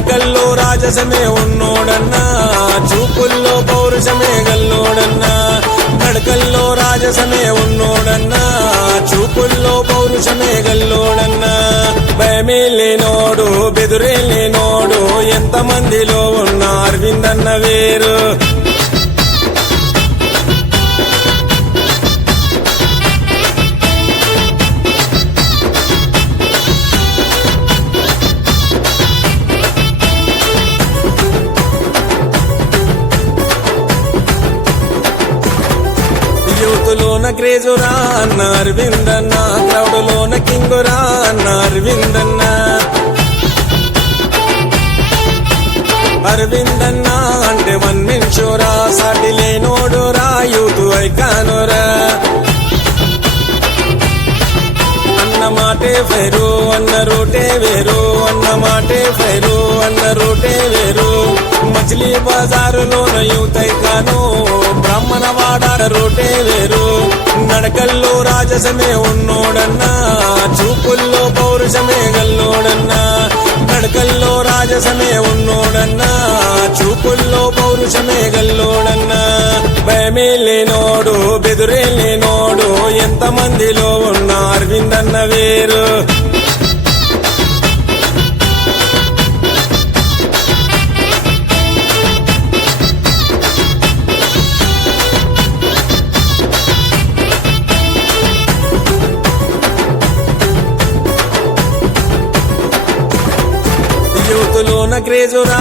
నడకల్లో రాజసమే ఉన్నోడన్నా, చూపుల్లో పౌరుషమే గల్లోడన్నా. నడకల్లో రాజసమే ఉన్నోడన్నా, చూపుల్లో పౌరుషమే గల్లోడన్నా. భయమే లేనోడు బెదురే లేనోడు ఎంతమందిలో ఉన్న అరవిందన్న వేరు. యూతులోన క్రేజురా అన్న అరవిందన్న, క్రౌడులోన కింగురా అన్న అరవిందన్న. అరవిందన్న అంటే వన్ మెన్షోరా, సాటి లేనోడురా యూతు ఐకానురా. అన్న మాటే ఫైరు అన్న రూటే వేరు, అన్న మాటే ఫైరు అన్న రూటే వేరు. మచిలీ బజారులోన యూత్ ఐకాను, బ్రాహ్మణ వాడార రూటే వేరు. నడకల్లో రాజసమే ఉన్నోడన్నా, చూపుల్లో పౌరుషమే గల్లోడన్నా. నడకల్లో రాజసమే ఉన్నోడన్నా, చూపుల్లో పౌరుషమే గల్లోడన్నా. భయమే లేనోడు బెదురే లేనోడు ఎంతమందిలో ఉన్న అరవిందన్న వేరు. యూతులోన క్రేజురా